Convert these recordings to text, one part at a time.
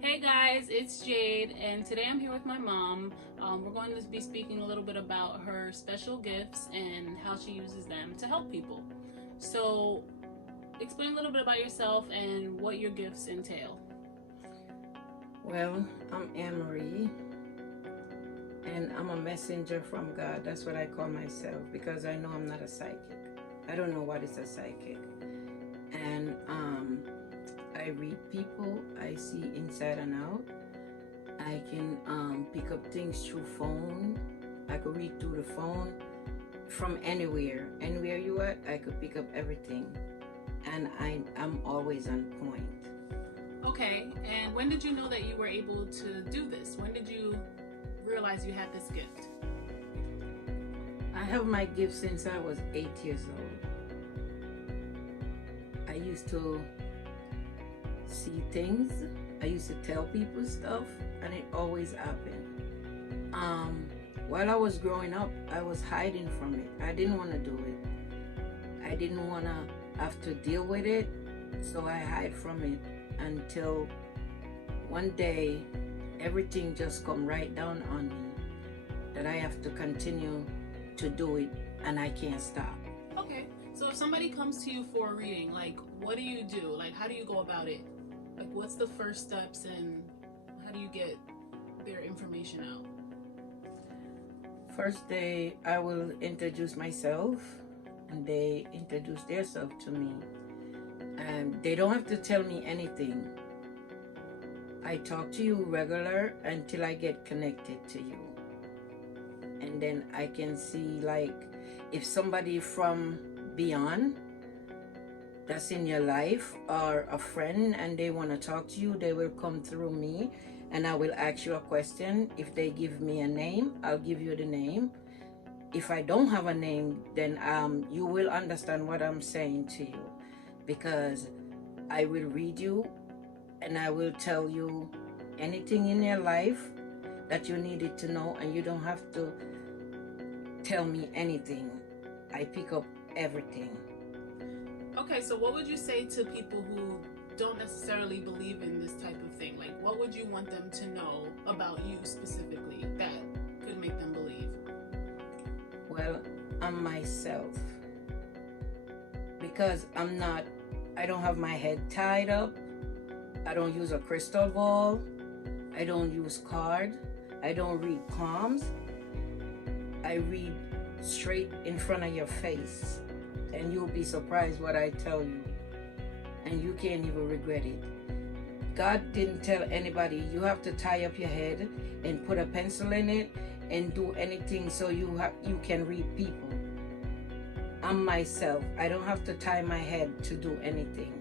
Hey guys, it's Jade, and today I'm here with my mom. We're going to be speaking a little bit about her special gifts and how she uses them to help people. So, explain a little bit about yourself and what your gifts entail. Well, I'm Anne Marie, and I'm a messenger from God. That's what I call myself because I know I'm not a psychic. I don't know what is a psychic. And I read people, I see inside and out. I can pick up things through phone. I could read through the phone from anywhere. Anywhere you at, I could pick up everything. And I'm always on point. Okay, and when did you know that you were able to do this? When did you realize you had this gift? I have my gift since I was 8 years old. I used to see things. I used to tell people stuff, and it always happened. While I was growing up, I was hiding from it. I didn't want to do it. I didn't want to have to deal with it, so I hide from it until one day everything just come right down on me that I have to continue to do it, and I can't stop. Okay, so if somebody comes to you for a reading, like what do you do? Like, how do you go about it? Like, what's the first steps and how do you get their information out? First day, I will introduce myself, and they introduce themselves to me. And they don't have to tell me anything. I talk to you regular until I get connected to you. And then I can see, like, if somebody from beyond that's in your life or a friend and they want to talk to you, they will come through me, and I will ask you a question. If they give me a name, I'll give you the name. If I don't have a name, then you will understand what I'm saying to you, because I will read you and I will tell you anything in your life that you needed to know, and you don't have to tell me anything. I pick up everything. Okay, so what would you say to people who don't necessarily believe in this type of thing? Like, what would you want them to know about you specifically that could make them believe? Well, I'm myself, because I don't have my head tied up. I don't use a crystal ball. I don't use card. I don't read palms. I read straight in front of your face, and you'll be surprised what I tell you, and you can't even regret it. God didn't tell anybody you have to tie up your head and put a pencil in it and do anything so you can read people. I'm myself. I don't have to tie my head to do anything.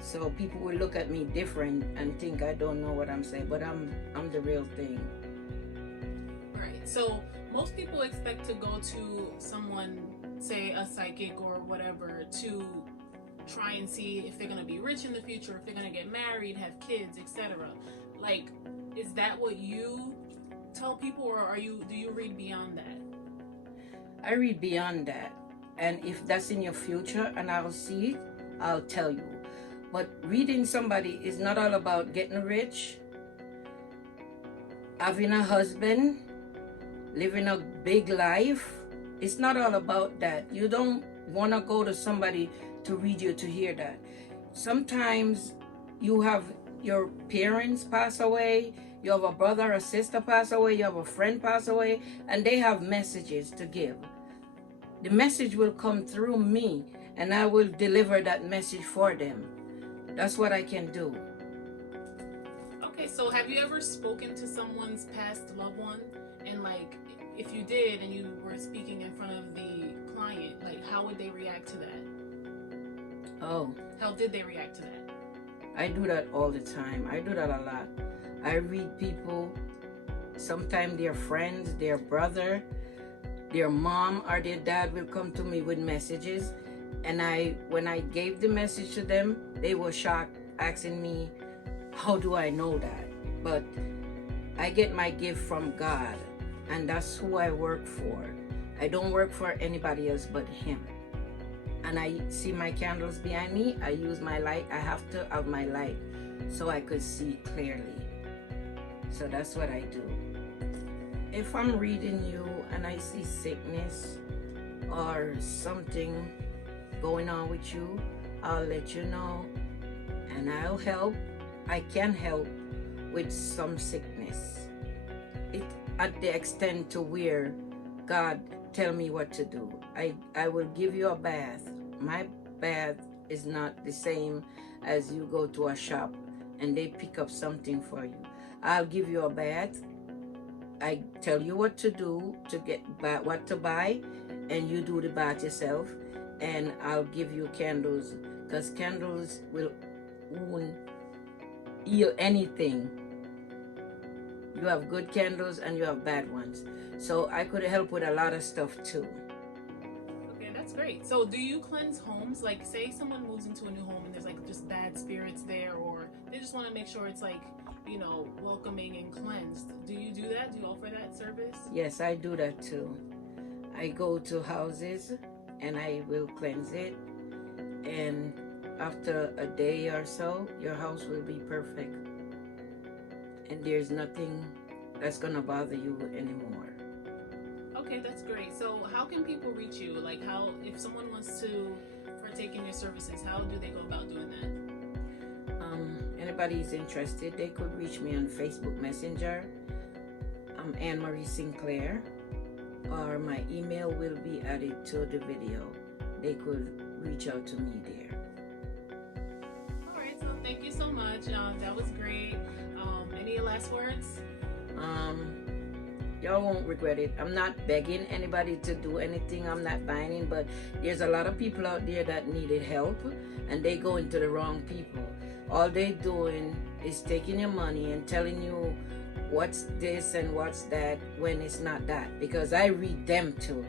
So people will look at me different and think I don't know what I'm saying, but I'm the real thing. Right. So most people expect to go to someone, say a psychic or whatever, to try and see if they're going to be rich in the future, if they're going to get married, have kids, etc. Like, is that what you tell people, or do you read beyond that? I read beyond that. And if that's in your future and I'll see it, I'll tell you. But reading somebody is not all about getting rich, having a husband, living a big life. It's not all about that. You don't want to go to somebody to read you to hear that. Sometimes you have your parents pass away, you have a brother or sister pass away, you have a friend pass away, and they have messages to give. The message will come through me, and I will deliver that message for them. That's what I can do. Okay, so have you ever spoken to someone's past loved one? And, like, if you did and you were speaking in front of the client, like, how would they react to that? Oh, How did they react to that? I do that all the time. I do that a lot. I read people, sometimes their friends, their brother, their mom or their dad will come to me with messages, and when I gave the message to them, they were shocked, asking me, how do I know that? But I get my gift from God, and that's who I work for. I don't work for anybody else but Him. And I see my candles behind me. I use my light. I have to have my light so I could see clearly. So that's what I do. If I'm reading you and I see sickness or something going on with you, I'll let you know and I'll help. I can help with some sickness. It at the extent to where God tell me what to do. I will give you a bath. My bath is not the same as you go to a shop and they pick up something for you. I'll give you a bath. I tell you what to do to get what to buy, and you do the bath yourself. And I'll give you candles, because candles will heal anything. You have good candles and you have bad ones. So I could help with a lot of stuff too. Okay, that's great. So do you cleanse homes? Like, say someone moves into a new home and there's like just bad spirits there, or they just want to make sure it's like, you know, welcoming and cleansed. Do you do that? Do you offer that service? Yes, I do that too. I go to houses and I will cleanse it. And after a day or so, your house will be perfect. And there's nothing that's gonna bother you anymore. Okay, that's great. So how can people reach you? Like, how, if someone wants to partake in your services, how do they go about doing that? Anybody's interested, they could reach me on Facebook Messenger. I'm Anne Marie Sinclair, or my email will be added to the video. They could reach out to me there. All right, so thank you so much. That was great. Any last words? Y'all won't regret it. I'm not begging anybody to do anything. I'm not buying, but there's a lot of people out there that needed help, and they go into the wrong people. All they doing is taking your money and telling you what's this and what's that when it's not that. Because I read them too.